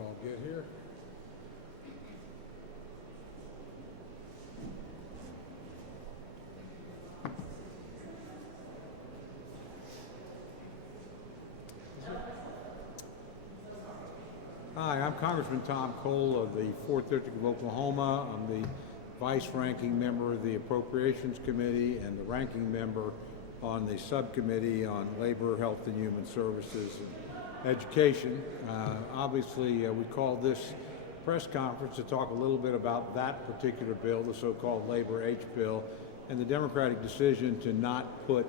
all get here. Hi, I'm Congressman Tom Cole of the 4th District of Oklahoma. I'm the vice-ranking member of the Appropriations Committee and the ranking member on the subcommittee on Labor, Health and Human Services and Education. Obviously, we called this press conference to talk a little bit about that particular bill, the so-called Labor H bill, and the Democratic decision to not put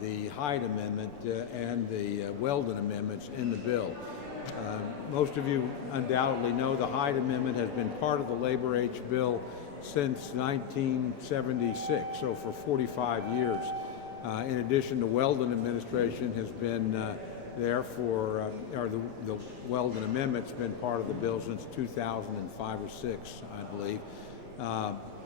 the Hyde Amendment and the Weldon Amendments in the bill. Most of you undoubtedly know the Hyde Amendment has been part of the Labor H bill since 1976, so for 45 years. In addition, the Weldon administration has been there for, or the Weldon Amendment's been part of the bill since 2005 or 6, I believe.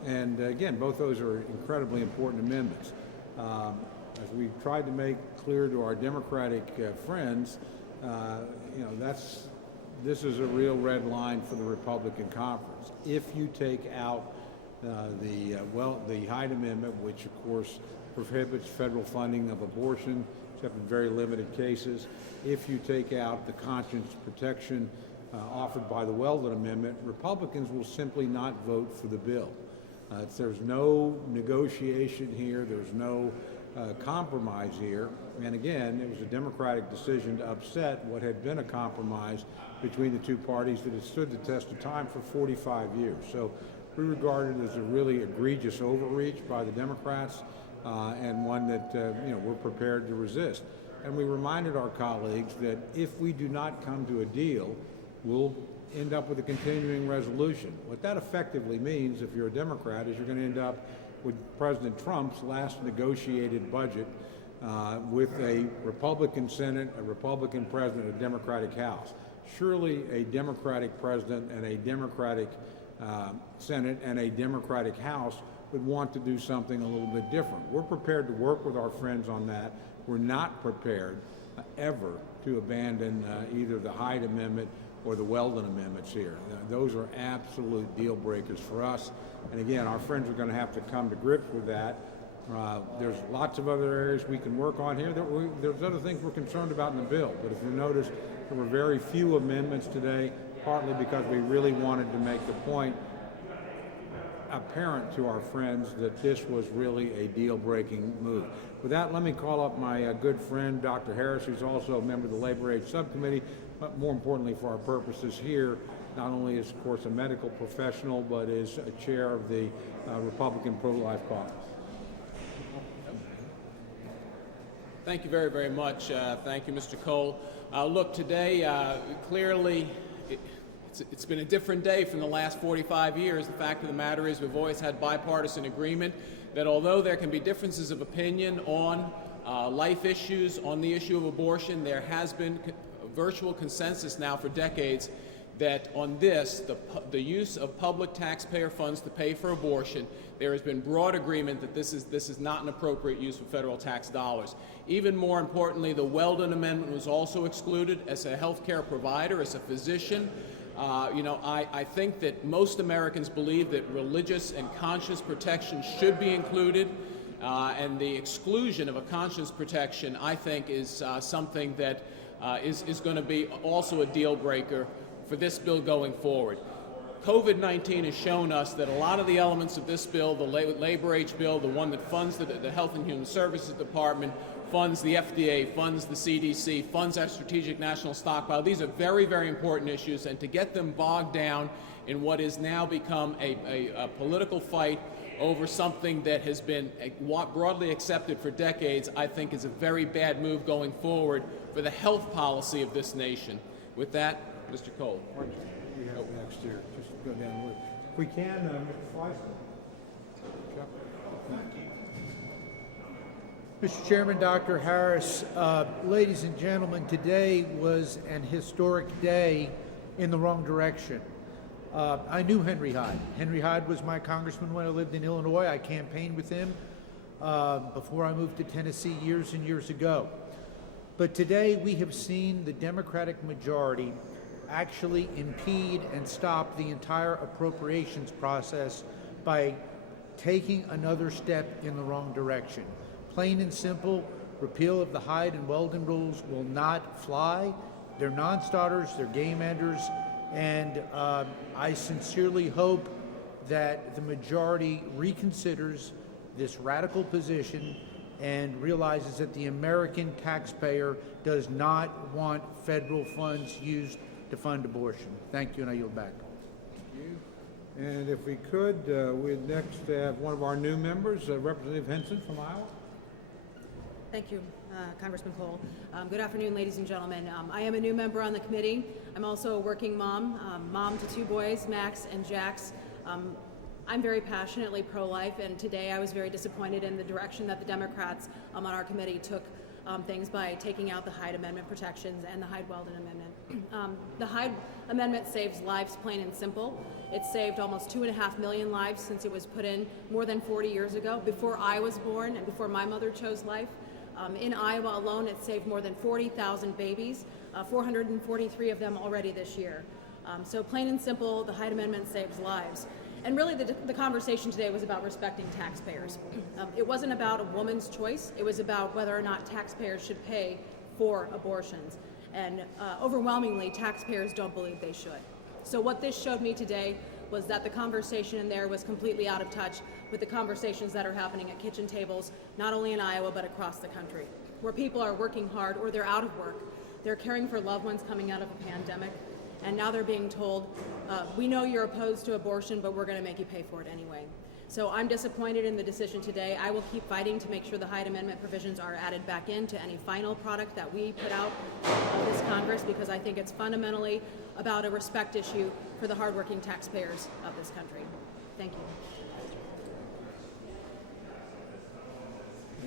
And again, both those are incredibly important amendments. As we've tried to make clear to our Democratic friends, this is a real red line for the Republican conference. If you take out the Hyde Amendment, which of course prohibits federal funding of abortion, except in very limited cases, if you take out the conscience protection offered by the Weldon Amendment, Republicans will simply not vote for the bill. There's no negotiation here. There's no compromise here. And again, it was a Democratic decision to upset what had been a compromise between the two parties that had stood the test of time for 45 years. So we regard it as a really egregious overreach by the Democrats and one that we're prepared to resist. And we reminded our colleagues that if we do not come to a deal, we'll end up with a continuing resolution. What that effectively means, if you're a Democrat, is you're going to end up with President Trump's last negotiated budget with a Republican Senate, a Republican President, a Democratic House. Surely a Democratic President and a Democratic Senate and a Democratic House would want to do something a little bit different. We're prepared to work with our friends on that. We're not prepared ever to abandon either the Hyde Amendment or the Weldon Amendments here. Those are absolute deal breakers for us. And again, our friends are going to have to come to grips with that. There's lots of other areas we can work on here. There's other things we're concerned about in the bill. But if you notice, there were very few amendments today, partly because we really wanted to make the point apparent to our friends that this was really a deal-breaking move. With that, let me call up my good friend, Dr. Harris, who's also a member of the Labor H Subcommittee, but more importantly for our purposes here, not only is, of course, a medical professional, but is a chair of the Republican Pro-Life Caucus. Thank you very, very much. Thank you, Mr. Cole. Look, today, clearly, it's been a different day from the last 45 years. The fact of the matter is we've always had bipartisan agreement that although there can be differences of opinion on life issues, on the issue of abortion, there has been virtual consensus now for decades that on this, the use of public taxpayer funds to pay for abortion, there has been broad agreement that this is not an appropriate use of federal tax dollars. Even more importantly, the Weldon Amendment was also excluded. As a healthcare provider, as a physician, I think that most Americans believe that religious and conscience protection should be included, and the exclusion of a conscience protection, I think, is something that is going to be also a deal breaker for this bill going forward. COVID-19 has shown us that a lot of the elements of this bill, the Labor H bill, the one that funds the Health and Human Services Department, funds the FDA, funds the CDC, funds our strategic national stockpile. These are very, very important issues, and to get them bogged down in what has now become a political fight over something that has been broadly accepted for decades, I think is a very bad move going forward for the health policy of this nation. With that, Mr. Cole. We have next year. Just go down with. If we can, Mr. Fleisner. Mr. Chairman, Dr. Harris, ladies and gentlemen, today was an historic day in the wrong direction. I knew Henry Hyde. Henry Hyde was my congressman when I lived in Illinois. I campaigned with him before I moved to Tennessee years and years ago. But today we have seen the Democratic majority actually impede and stop the entire appropriations process by taking another step in the wrong direction. Plain and simple, repeal of the Hyde and Weldon rules will not fly. They're non-starters, they're game enders, and I sincerely hope that the majority reconsiders this radical position and realizes that the American taxpayer does not want federal funds used to fund abortion. Thank you, and I yield back. Thank you. And if we could, we'd next have one of our new members, Representative Henson from Iowa. Thank you, Congressman Cole. Good afternoon, ladies and gentlemen. I am a new member on the committee. I'm also a working mom, mom to two boys, Max and Jax. I'm very passionately pro-life, and today I was very disappointed in the direction that the Democrats on our committee took things by taking out the Hyde Amendment protections and the Hyde-Weldon Amendment. The Hyde Amendment saves lives, plain and simple. It saved almost 2.5 million lives since it was put in more than 40 years ago, before I was born and before my mother chose life. In Iowa alone, it saved more than 40,000 babies, 443 of them already this year. So plain and simple, the Hyde Amendment saves lives. And really the conversation today was about respecting taxpayers. It wasn't about a woman's choice, it was about whether or not taxpayers should pay for abortions. And overwhelmingly, taxpayers don't believe they should. So what this showed me today was that the conversation in there was completely out of touch with the conversations that are happening at kitchen tables, not only in Iowa, but across the country, where people are working hard or they're out of work. They're caring for loved ones coming out of a pandemic, and now they're being told, we know you're opposed to abortion, but we're going to make you pay for it anyway. So I'm disappointed in the decision today. I will keep fighting to make sure the Hyde Amendment provisions are added back into any final product that we put out of this Congress, because I think it's fundamentally about a respect issue for the hardworking taxpayers of this country. Thank you.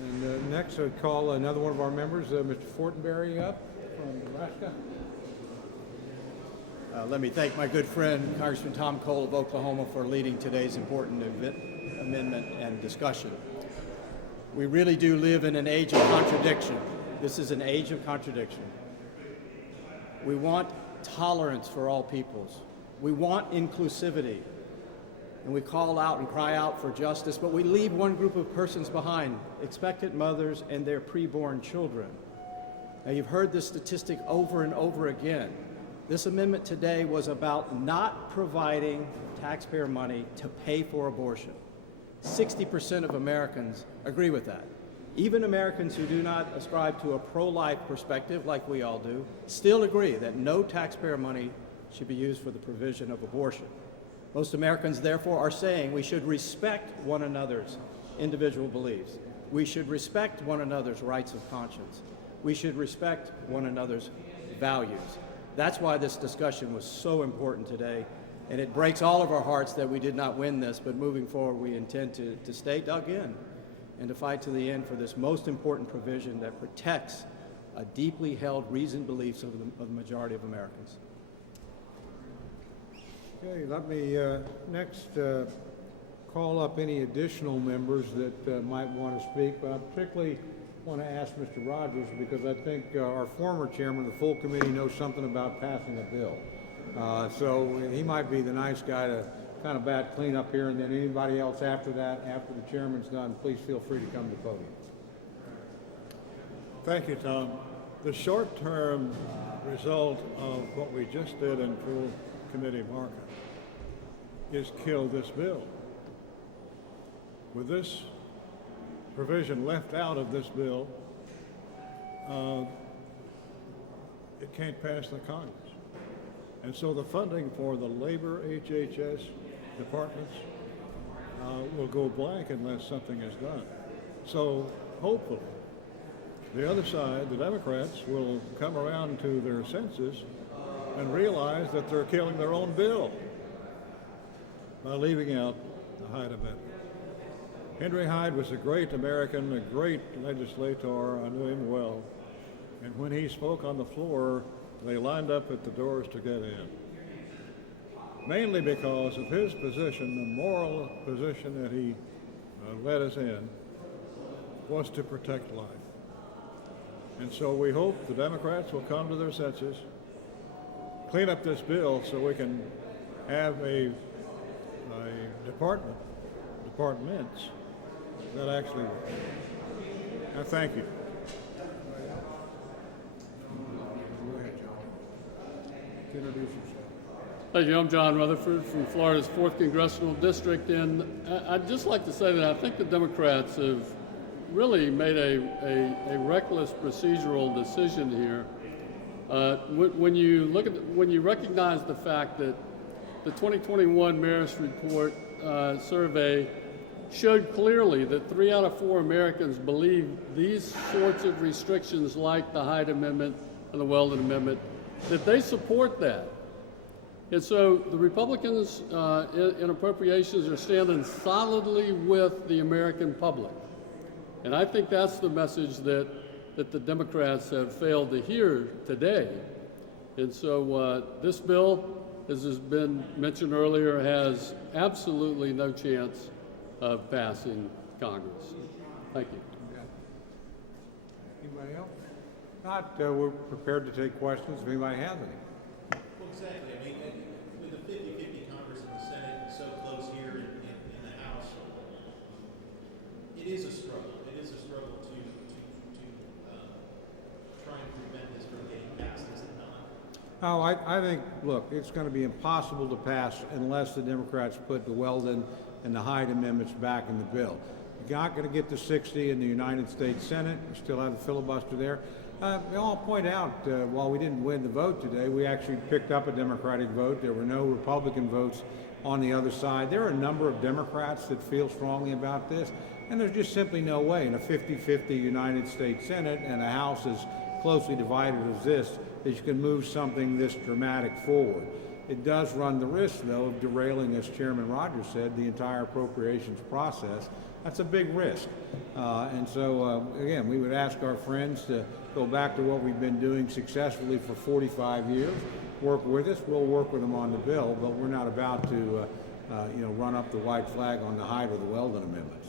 And next I'd call another one of our members, Mr. Fortenberry, up from Nebraska. Let me thank my good friend, Congressman Tom Cole of Oklahoma, for leading today's important amendment and discussion. We really do live in an age of contradiction. This is an age of contradiction. We want tolerance for all peoples. We want inclusivity. And we call out and cry out for justice, but we leave one group of persons behind, expectant mothers and their preborn children. Now, you've heard this statistic over and over again. This amendment today was about not providing taxpayer money to pay for abortion. 60% of Americans agree with that. Even Americans who do not ascribe to a pro-life perspective, like we all do, still agree that no taxpayer money should be used for the provision of abortion. Most Americans, therefore, are saying we should respect one another's individual beliefs. We should respect one another's rights of conscience. We should respect one another's values. That's why this discussion was so important today, and it breaks all of our hearts that we did not win this, but moving forward we intend to stay dug in and to fight to the end for this most important provision that protects a deeply held reasoned beliefs of the majority of Americans. Okay, let me next call up any additional members that might want to speak, but I particularly want to ask Mr. Rogers, because I think our former chairman of the full committee knows something about passing a bill. So he might be the nice guy to kind of bat clean up here, and then anybody else after that, after the chairman's done, please feel free to come to the podium. Thank you, Tom. The short-term result of what we just did in full committee markup is kill this bill. With this provision left out of this bill, it can't pass the Congress. And so the funding for the labor HHS departments will go blank unless something is done. So hopefully the other side, the Democrats, will come around to their senses and realize that they're killing their own bill by leaving out the Hyde Amendment. Henry Hyde was a great American, a great legislator. I knew him well. And when he spoke on the floor, they lined up at the doors to get in. Mainly because of his position, the moral position that he led us in, was to protect life. And so we hope the Democrats will come to their senses clean up this bill so we can have a departments that actually work. I thank you. Introduce yourself. Thank you. I'm John Rutherford from Florida's 4th Congressional District, and I'd just like to say that I think the Democrats have really made a reckless procedural decision here. When you recognize the fact that the 2021 Marist Report survey showed clearly that 3 out of 4 Americans believe these sorts of restrictions, like the Hyde Amendment and the Weldon Amendment, that they support that. And so the Republicans in appropriations are standing solidly with the American public. And I think that's the message that the Democrats have failed to hear today. And so this bill, as has been mentioned earlier, has absolutely no chance of passing Congress. Thank you. Anybody else? Not, we're prepared to take questions if anybody has any. Well, exactly. I mean, with the 50-50 Congress and the Senate and so close here in the House, it is a struggle. It is a struggle to try and prevent this from getting passed, is it not? Oh, I think, look, it's going to be impossible to pass unless the Democrats put the Weldon and the Hyde amendments back in the bill. You're not going to get to 60 in the United States Senate. You still have the filibuster there. I'll point out, while we didn't win the vote today, we actually picked up a Democratic vote. There were no Republican votes on the other side. There are a number of Democrats that feel strongly about this, and there's just simply no way in a 50-50 United States Senate and a House as closely divided as this that you can move something this dramatic forward. It does run the risk, though, of derailing, as Chairman Rogers said, the entire appropriations process. That's a big risk. And so, again, we would ask our friends to go back to what we've been doing successfully for 45 years, work with us. We'll work with them on the bill, but we're not about to, run up the white flag on the Hyde or the Weldon amendments.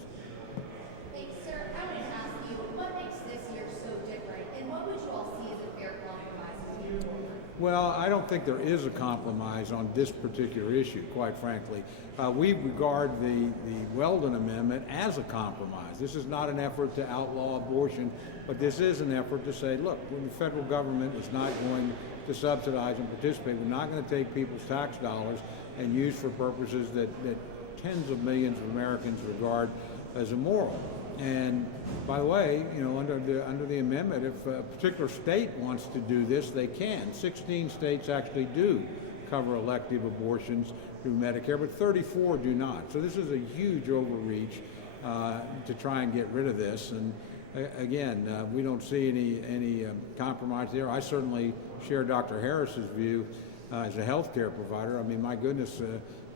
Thanks, sir. I want to ask you, what makes this year so different, and what would you all see as a fair compromise moving forward? Well, I don't think there is a compromise on this particular issue, quite frankly. We regard the Weldon Amendment as a compromise. This is not an effort to outlaw abortion, but this is an effort to say, look, when the federal government is not going to subsidize and participate, we're not going to take people's tax dollars and use for purposes that tens of millions of Americans regard as immoral. And by the way, under the amendment, if a particular state wants to do this, they can. 16 states actually do cover elective abortions through Medicare, but 34 do not. So this is a huge overreach to try and get rid of this. And again, we don't see any compromise there. I certainly share Dr. Harris's view as a health care provider. I mean, my goodness,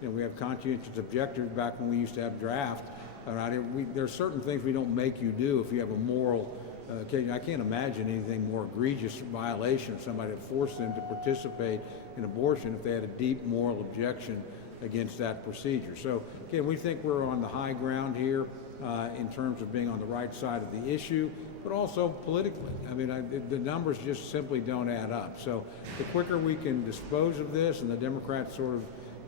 we have conscientious objectors back when we used to have draft. There are certain things we don't make you do if you have a moral occasion. I can't imagine anything more egregious violation of somebody that forced them to participate in abortion if they had a deep moral objection against that procedure. So again, we think we're on the high ground here in terms of being on the right side of the issue, but also politically. I mean, the numbers just simply don't add up. So the quicker we can dispose of this and the Democrats sort of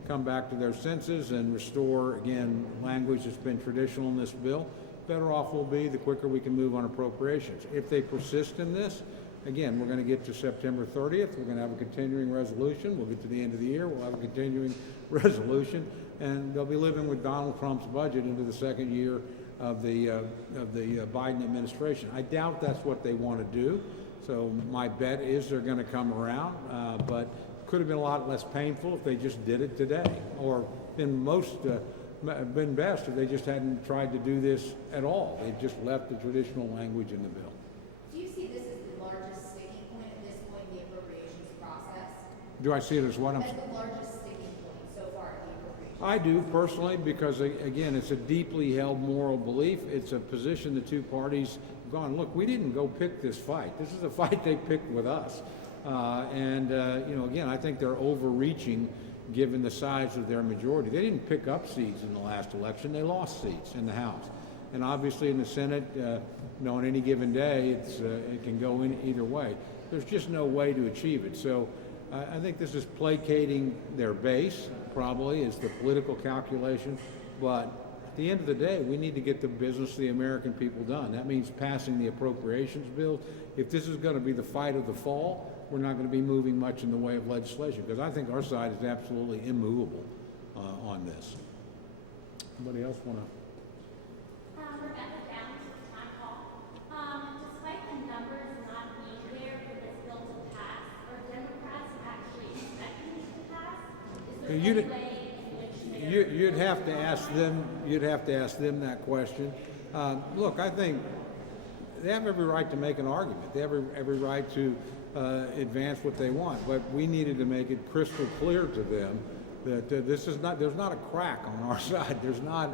come back to their senses and restore, again, language that's been traditional in this bill, better off we'll be the quicker we can move on appropriations. If they persist in this, again, we're going to get to September 30th. We're going to have a continuing resolution. We'll get to the end of the year. We'll have a continuing resolution. And they'll be living with Donald Trump's budget into the second year of the Biden administration. I doubt that's what they want to do. So my bet is they're going to come around, but could have been a lot less painful if they just did it today, or been best if they just hadn't tried to do this at all. They just left the traditional language in the bill. Do you see this as the largest sticking point at this point in the appropriations process? Do I see it as what? As the largest sticking point so far in the appropriations? I do personally, because again, it's a deeply held moral belief. It's a position the two parties have gone, look, we didn't go pick this fight. This is a fight they picked with us. Again, I think they're overreaching given the size of their majority. They didn't pick up seats in the last election. They lost seats in the House. And obviously in the Senate, on any given day, it can go in either way. There's just no way to achieve it. So I think this is placating their base, probably, is the political calculation. But at the end of the day, we need to get the business of the American people done. That means passing the appropriations bill. If this is going to be the fight of the fall, we're not going to be moving much in the way of legislation, because I think our side is absolutely immovable on this. Anybody else want to? Rebecca Downs with Time Hall. Despite the numbers not being there for this bill to pass, are Democrats actually expecting it to pass? Is there any way in which You'd have to ask them. You'd have to ask them that question. Look, I think they have every right to make an argument. They have every right to advance what they want. But we needed to make it crystal clear to them that this is not. There's not a crack on our side. There's not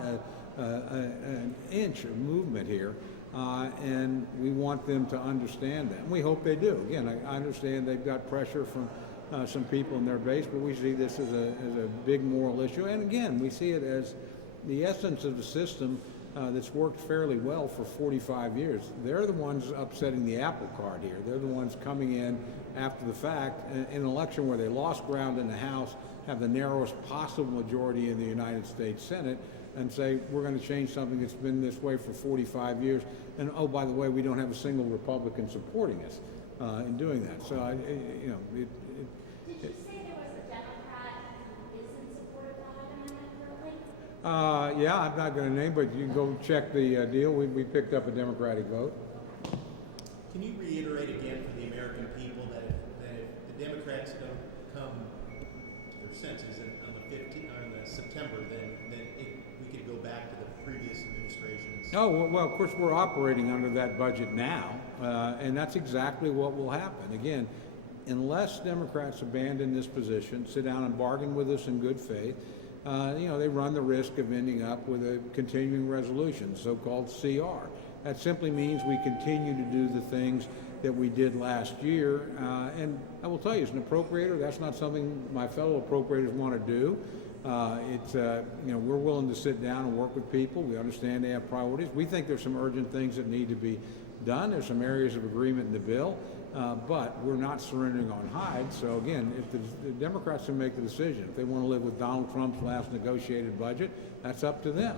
an inch of movement here, and we want them to understand that. And we hope they do. Again, I understand they've got pressure from some people in their base, but we see this as a big moral issue. And again, we see it as the essence of the system that's worked fairly well for 45 years. They're the ones upsetting the apple cart here. They're the ones coming in after the fact in an election where they lost ground in the House, have the narrowest possible majority in the United States Senate, and say, we're going to change something that's been this way for 45 years. And oh, by the way, we don't have a single Republican supporting us in doing that. So, Did you say there was a Democrat who isn't supportive of the Hyde Amendment currently? Yeah, I'm not going to name, but you can go check the deal. We picked up a Democratic vote. Can you reiterate again for the American people that if the Democrats don't come to their senses on the 15th or in the September, then we could go back to the previous administration's? Oh, well, of course, we're operating under that budget now, and that's exactly what will happen. Again, unless Democrats abandon this position, sit down and bargain with us in good faith, they run the risk of ending up with a continuing resolution, so-called CR. That simply means we continue to do the things that we did last year. And I will tell you, as an appropriator, that's not something my fellow appropriators want to do. We're willing to sit down and work with people. We understand they have priorities. We think there's some urgent things that need to be done. There's some areas of agreement in the bill, but we're not surrendering on Hyde. So again, if the Democrats can make the decision, if they want to live with Donald Trump's last negotiated budget, that's up to them.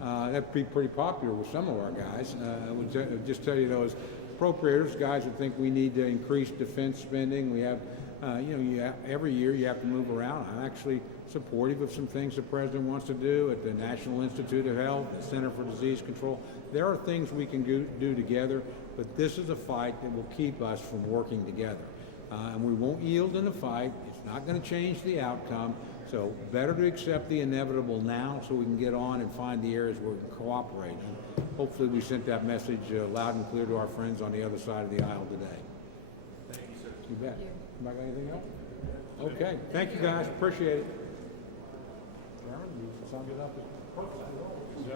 That'd be pretty popular with some of our guys. I would just tell you, those appropriators, guys that think we need to increase defense spending. We have, every year you have to move around. I'm actually supportive of some things the president wants to do at the National Institute of Health, the Center for Disease Control. There are things we can do together, but this is a fight that will keep us from working together. And we won't yield in the fight. It's not going to change the outcome. So better to accept the inevitable now so we can get on and find the areas where we can cooperate. And hopefully we sent that message loud and clear to our friends on the other side of the aisle today. Thank you, sir. You bet. Anybody got anything else? Okay. Thank you, guys. Appreciate it. Aaron, you summed it up as perfect. Yeah.